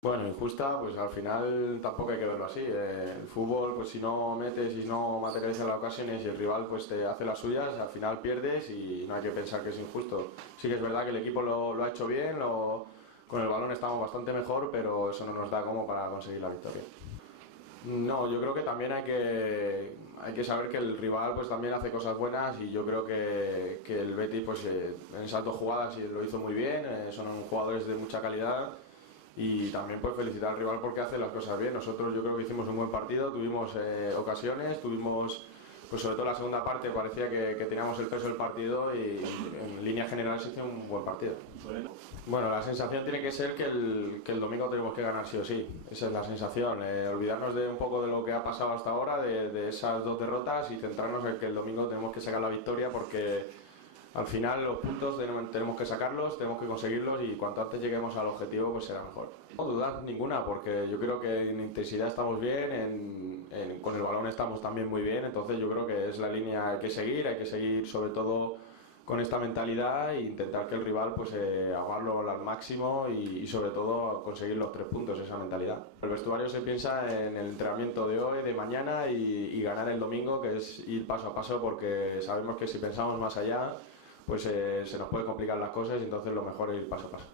Bueno, injusta, pues al final tampoco hay que verlo así. El fútbol, pues si no metes y no materializas las ocasiones y el rival pues te hace las suyas, al final pierdes y no hay que pensar que es injusto. Sí que es verdad que el equipo lo ha hecho bien, con el balón estamos bastante mejor, pero eso no nos da como para conseguir la victoria. No, yo creo que también hay que saber que el rival pues también hace cosas buenas y yo creo que el Betis pues en esas dos jugadas sí lo hizo muy bien, son jugadores de mucha calidad y también pues felicitar al rival porque hace las cosas bien. Nosotros yo creo que hicimos un buen partido, tuvimos ocasiones, tuvimos pues sobre todo la segunda parte parecía que teníamos el peso del partido y en línea general se hizo un buen partido. Bueno, la sensación tiene que ser que el domingo tenemos que ganar sí o sí. Esa es la sensación. Olvidarnos de un poco de lo que ha pasado hasta ahora, de esas dos derrotas y centrarnos en que el domingo tenemos que sacar la victoria porque al final los puntos tenemos que sacarlos, tenemos que conseguirlos y cuanto antes lleguemos al objetivo pues será mejor. No dudas ninguna porque yo creo que en intensidad estamos bien, con el balón estamos también muy bien, entonces yo creo que es la línea hay que seguir sobre todo con esta mentalidad e intentar que el rival pues aguarlo al máximo y sobre todo conseguir los 3 puntos, esa mentalidad. El vestuario se piensa en el entrenamiento de hoy, de mañana y ganar el domingo, que es ir paso a paso porque sabemos que si pensamos más allá pues se nos puede complicar las cosas y entonces lo mejor es ir paso a paso.